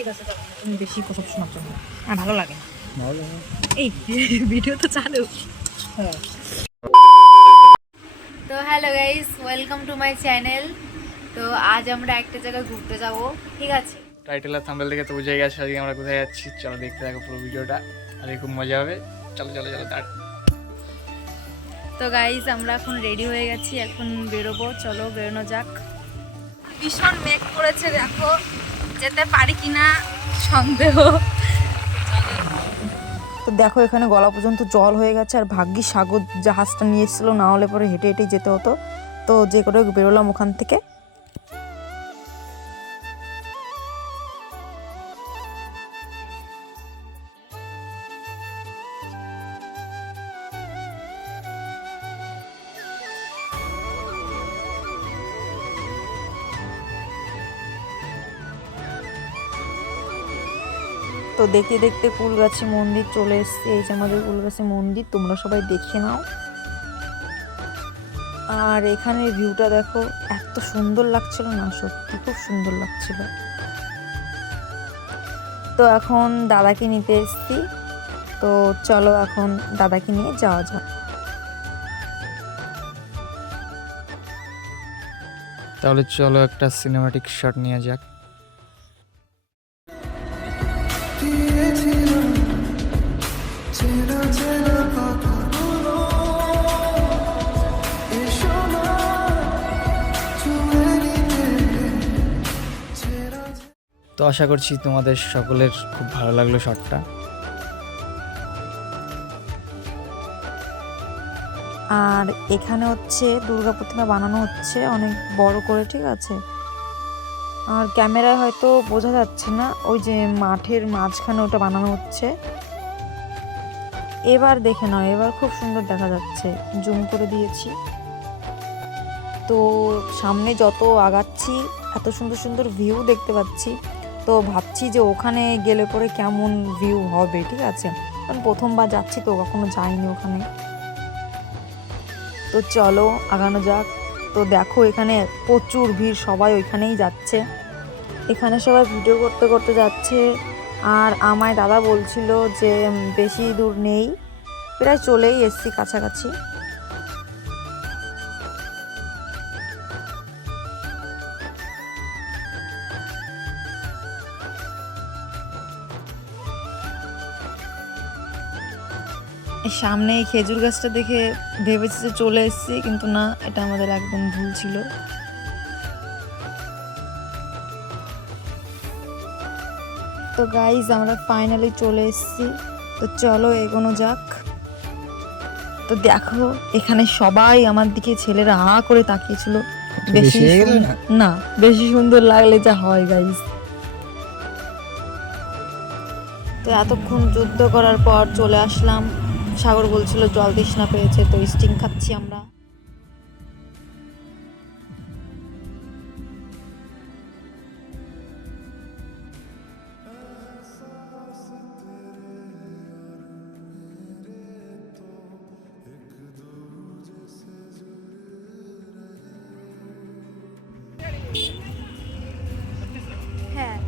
ঠিক আছে, তুমি বেশি কথা শোনার জন্য আর ভালো লাগে না। এই ভিডিও তো চালু। হ্যাঁ, তো hello guys, welcome to my channel. তো আজ আমরা একটা জায়গায় ঘুরতে যাব, ঠিক আছে? টাইটেল আর থাম্বনেল দেখে তো বুঝে গেছে আজকে আমরা কোথায় যাচ্ছি। চলো দেখতে থাকো পুরো ভিডিওটা, আজকে খুব মজা হবে। চলো চলো চলো তার তো গাইস আমরা এখন রেডি হয়ে গেছি, এখন বেরোবো। চলো বেরোনো যাক। ভীষণ মেঘ করেছে, দেখো যেতে পারি কিনা সন্দেহ। তো দেখো এখানে গলা পর্যন্ত জল হয়ে গেছে, আর ভাগ্যিস সাগর জাহাজটা নিয়ে এসেছিলো, না হলে পরে হেঁটে হেঁটেই যেতে হতো। তো যে করে বেরোলাম ওখান থেকে। তো দেখতে দেখতে কুলগাছি মন্দির চলে এসছে। এই যে আমাদের কুলগাছি মন্দির, তোমরা সবাই দেখে নাও। আর এখানে ভিউটা দেখো, এত সুন্দর লাগছিল না, সত্যি খুব সুন্দর লাগছিল। তো এখন দাদাকে নিতে এসছি, তো চলো এখন দাদাকে নিয়ে যাওয়া যাক। তাহলে চলো একটা সিনেমাটিক শট নিয়ে যাক। তো আশা করছি তোমাদের সকলের খুব ভালো লাগলো শটটা। আর এখানে হচ্ছে দুর্গা প্রতিমা বানানো হচ্ছে অনেক বড় করে, ঠিক আছে? আর ক্যামেরায় হয়তো বোঝা যাচ্ছে না, ওই যে মাঠের মাঝখানে ওটা বানানো হচ্ছে। এবার দেখে নাও, এবার খুব সুন্দর দেখা যাচ্ছে, জুম করে দিয়েছি। তো সামনে যত আগাচ্ছি এত সুন্দর সুন্দর ভিউ দেখতে পাচ্ছি। তো ভাবছি যে ওখানে গেলে পরে কেমন ভিউ হবে, ঠিক আছে? কারণ প্রথমবার যাচ্ছি তো, কখনো যাইনি ওখানে। তো চলো আগানো যাক। তো দেখো এখানে প্রচুর ভিড়, সবাই ওইখানেই যাচ্ছে। এখানে সবাই ভিডিও করতে করতে যাচ্ছে। আর আমায় দাদা বলছিল যে বেশি দূর নেই, প্রায় চলেই এসছি কাছাকাছি। সামনে এই খেজুর গাছটা দেখে ভেবেছি যে চলে এসেছি, কিন্তু না, এটা আমাদের একদম ভুল ছিল। তো গাইজ আমরা ফাইনালি চলে এসেছি, তো চলো এগোনো যাক। তো দেখো এখানে সবাই আমার দিকে, ছেলেরা হা করে তাকিয়েছিল। বেশি না, বেশি সুন্দর লাগলে যা হয় গাইজ। তো এতক্ষণ যুদ্ধ করার পর চলে আসলাম। সাগর বলছিল জল তৃষ্ণা পেয়েছে, তো স্টিং খাচ্ছি আমরা। হ্যাঁ,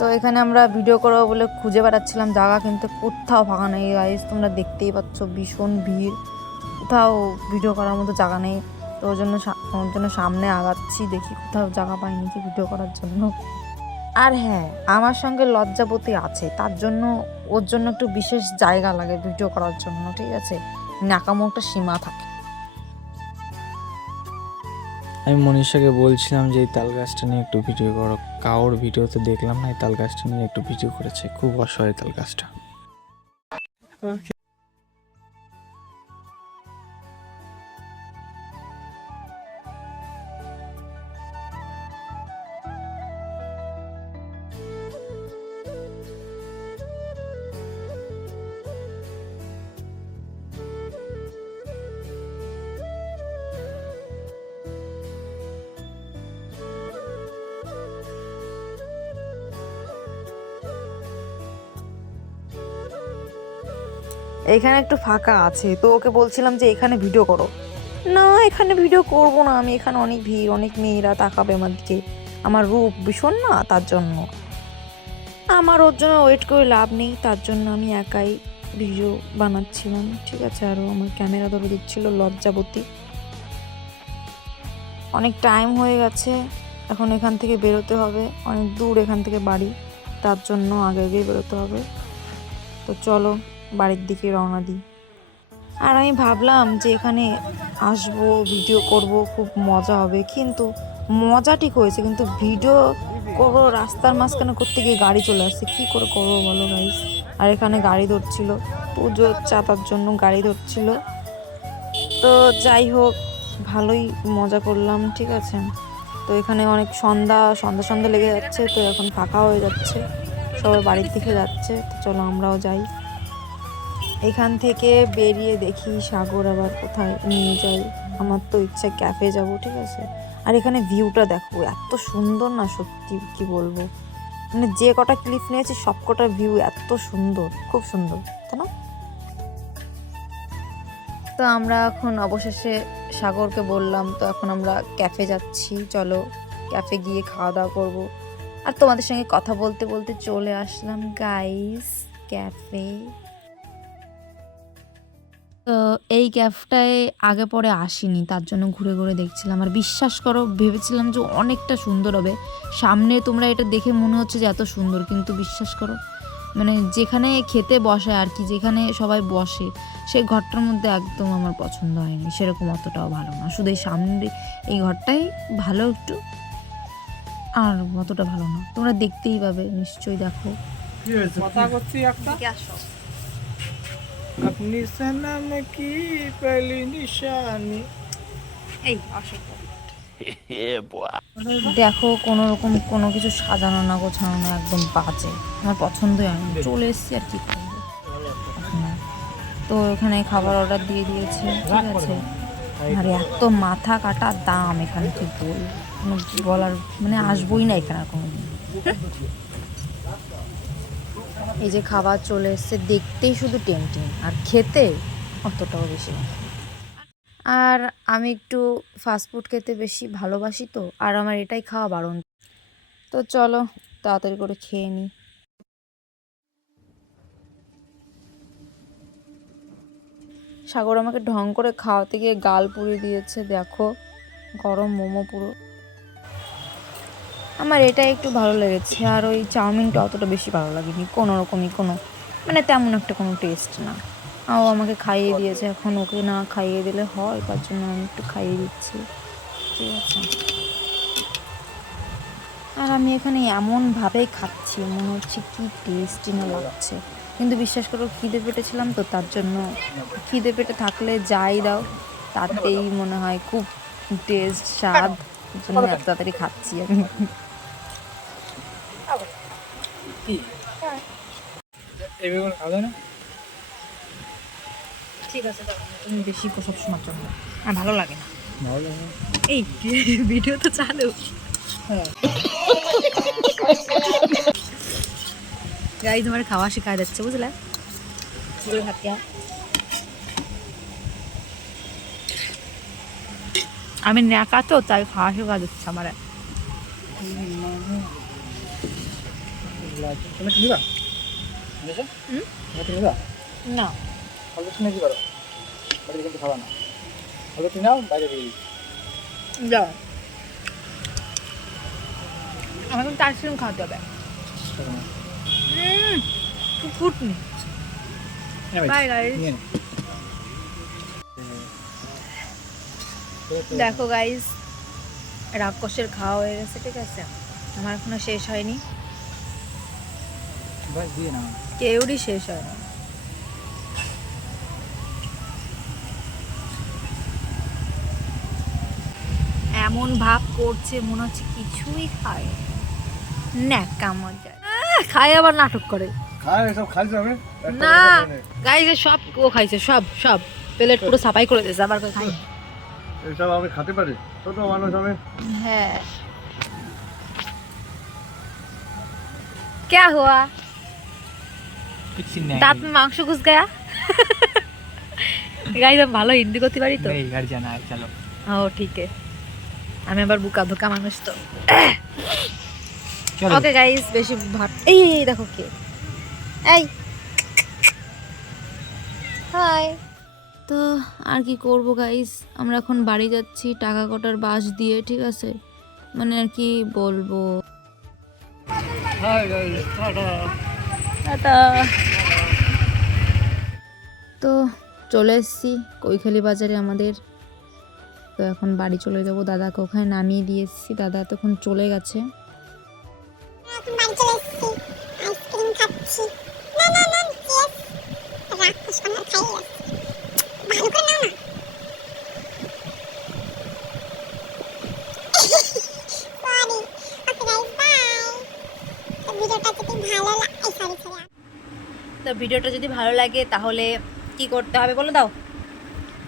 তো এখানে আমরা ভিডিও করবো বলে খুঁজে বেড়াচ্ছিলাম জায়গা, কিন্তু কোথাও ফাঁকা নেই গাইজ, তোমরা দেখতেই পাচ্ছ ভীষণ ভিড়, কোথাও ভিডিও করার মতো জায়গা নেই। তো ওর জন্য সামনে আগাচ্ছি, দেখি কোথাও জায়গা পাই নাকি ভিডিও করার জন্য। আর হ্যাঁ, আমার সঙ্গে লজ্জাবতী আছে, তার জন্য ওর জন্য একটু বিশেষ জায়গা লাগে ভিডিও করার জন্য, ঠিক আছে? নাকামো একটা সীমা থাকে। আমি মনীষাকে বলছিলাম যে এই তাল গাছটা নিয়ে একটু ভিডিও করো, কারোর ভিডিওতে দেখলাম না এই তাল গাছটা নিয়ে একটু ভিডিও করেছে। খুব অসহায় তাল গাছটা। এখানে একটু ফাঁকা আছে, তো ওকে বলছিলাম যে এখানে ভিডিও করো, এখানে ভিডিও করব না আমি, এখানে অনেক ভিড়, অনেক মেয়েরা তাকাবে আমার দিকে, আমার রূপ ভীষণ না, তার জন্য আমার ওর জন্য ওয়েট করে লাভ নেই, তার জন্য আমি একাই ভিডিও বানাচ্ছিলাম, ঠিক আছে। আরও আমার ক্যামেরা ধরে দিচ্ছিল লজ্জাবতী। অনেক টাইম হয়ে গেছে, এখন এখান থেকে বেরোতে হবে, অনেক দূর এখান থেকে বাড়ি, তার জন্য আগে আগে বেরোতে হবে। তো চলো বাড়ির দিকে রওনা দিই। আর আমি ভাবলাম যে এখানে আসবো, ভিডিও করব, খুব মজা হবে, কিন্তু মজা ঠিক হয়েছে, কিন্তু ভিডিও করবো রাস্তার মাঝখানে করতে গিয়ে গাড়ি চলে আসছে, কী করে করবো বলো গাইস। আর এখানে গাড়ি ধরছিল, পুজোর চাপার জন্য গাড়ি ধরছিল। তো যাই হোক, ভালোই মজা করলাম, ঠিক আছে। তো এখানে অনেক সন্ধ্যা সন্ধ্যা লেগে যাচ্ছে, তো এখন ফাঁকা হয়ে যাচ্ছে, সবাই বাড়ির দিকে যাচ্ছে। তো চলো আমরাও যাই। এখান থেকে বেরিয়ে দেখি সাগর আবার কোথায় নিয়ে যাই। আমার তো ইচ্ছা ক্যাফে যাব, ঠিক আছে। আর এখানে ভিউটা দেখো এত সুন্দর না, সত্যি কি বলবো, মানে যে কটা ক্লিপ নিয়েছি সব কটা ভিউ এত সুন্দর, খুব সুন্দর, তাই না? তো আমরা এখন অবশেষে সাগরকে বললাম, তো এখন আমরা ক্যাফে যাচ্ছি, চলো ক্যাফে গিয়ে খাওয়া দাওয়া করবো। আর তোমাদের সঙ্গে কথা বলতে বলতে চলে আসলাম গাইস ক্যাফে। তো এই ক্যাফটায় আগে পরে আসিনি, তার জন্য ঘুরে ঘুরে দেখছিলাম। আর বিশ্বাস করো, ভেবেছিলাম যে অনেকটা সুন্দর হবে, সামনে তোমরা এটা দেখে মনে হচ্ছে যে এত সুন্দর, কিন্তু বিশ্বাস করো মানে যেখানে খেতে বসে আর কি, যেখানে সবাই বসে সেই ঘরটার মধ্যে একদম আমার পছন্দ হয়নি, সেরকম অতটাও ভালো না। শুধু এই সামনের এই ঘরটাই ভালো একটু, আর অতটা ভালো না। তোমরা দেখতেই পাবে, নিশ্চয়ই দেখো। কথা করছি একটা, আপনি সনম কি পহলি নিশানি, এই অসভ্য। দেখো কোনো রকম কোনো কিছু সাজানো না, গোছানো না, একদম বাজে, আমার পছন্দই হয়নি। চলে এসেছি আর কি করবো। তো এখানে খাবার অর্ডার দিয়ে দিয়েছে, ঠিক আছে। আর এত মাথা কাটা দাম এখানে, ঠিক বল কোনো বলার মানে আসবোই না এখানে আর কোনো দিন। এই যে খাবার চলে এসছে, দেখতেই শুধু টেমটিং, আর খেতে অতটাও বেশি না। আর আমি একটু ফাস্টফুড খেতে বেশি ভালোবাসি, তো আর আমার এটাই খাওয়া বারণ। তো চলো তাড়াতাড়ি করে খেয়ে নিই। সাগর আমাকে ঢং করে খাওয়াতে গিয়ে গাল পুড়িয়ে দিয়েছে, দেখো গরম মোমো পুরো। আমার এটাই একটু ভালো লেগেছে, আর ওই চাউমিনটা অতটা বেশি ভালো লাগেনি, কোনো রকমই কোনো মানে তেমন একটা কোনো টেস্ট না। ও আমাকে খাইয়ে দিয়েছে, এখন ওকে না খাইয়ে দিলে হয়, তার জন্য আমি একটু খাইয়ে দিচ্ছি, ঠিক আছে। আর আমি এখানে এমনভাবেই খাচ্ছি, মনে হচ্ছে কি টেস্টি না লাগছে, কিন্তু বিশ্বাস করো খিদে পেটে ছিলাম তো, তার জন্য খিদে পেটে থাকলে যাই দাও তাতেই মনে হয় খুব টেস্ট স্বাদ, জন্য এত তাড়াতাড়ি খাচ্ছি আমি। ঠিক আছে, তুমি বেশি সব শোনার জন্য আর ভালো লাগে না। এই ভিডিও তো চালু। গাই তোমার খাওয়া শেখায় যাচ্ছে, বুঝলে। আমি ন্যাকা তো, তাই খাওয়া শেখা দিচ্ছে আমার। না যাও, আমাকে তো আইসক্রিম খাওয়াতে হবে। ফুট নেই। Bye guys. দেখো গাইস, রাক্ষসের খাওয়া হয়ে গেছে, ঠিক আছে। আমার এখনো শেষ হয়নি, কেউরই শেষ হয়নি। এমন ভাব করছে মনে হচ্ছে কিছুই খায় ন্যাকা মজা, খায় আবার নাটক করে। না গাইস, সব ও খাইছে, সব সব প্লেট পুরো সাফাই করে দিয়েছে, আবার খাই এসব আমি খেতে পারি, ছোট মানুষ আমি। হ্যাঁ, क्या हुआ? दांत में मांस घुस गया। गाइस हम ভালো হিন্দি করতে পারি তো। नहीं घर जाना है, चलो। ও ঠিক আমি আবার বুকা ধোকা মানুষ তো ওকে গাইস বেশি ভাব এই দেখো কে এই হাই তো আর কি করব গাইস আমরা এখন বাড়ি যাচ্ছি টাকা কটার বাস দিয়ে ঠিক আছে মানে আর কি বলবো টাটা তো চলে এসেছি কৈখালি বাজারে আমাদের তো এখন বাড়ি চলে যাবো দাদাকে ওখানে নামিয়ে দিয়ে এসেছি দাদা তখন চলে গেছে এখন বাড়ি চলে এসেছি আইসক্রিম খাচ্ছি না না না কেস রাক্ষস কন্যা খাই ভালো করে নাও না সরি ওকে গাইস বাই তো ভিডিওটা যদি ভালো লাগে তো ভিডিওটা যদি ভালো লাগে তাহলে কি করতে হবে বলে দাও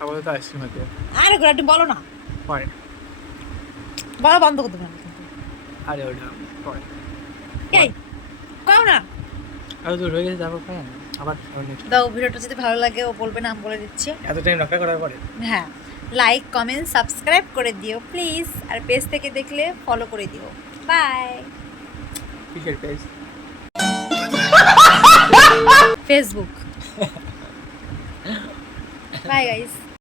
আপাতত আইসক্রিম হতে আরে গোলাটি বলো না পরে বলো বন্ধ করতে পারো আরে ওটা পরে এই কও না আর তো রয়ে গেছে তারপর খাই আবার দাও ভিডিওটা যদি ভালো লাগে ও বলবে না আমি বলে দিচ্ছি এত টাইম রক্ষা করার পরে হ্যাঁ লাইক কমেন্ট সাবস্ক্রাইব করে দিও প্লিজ আর পেজ থেকে দেখলে ফলো করে দিও বাই কিসের পেজ ফেসবুক বাই গাইস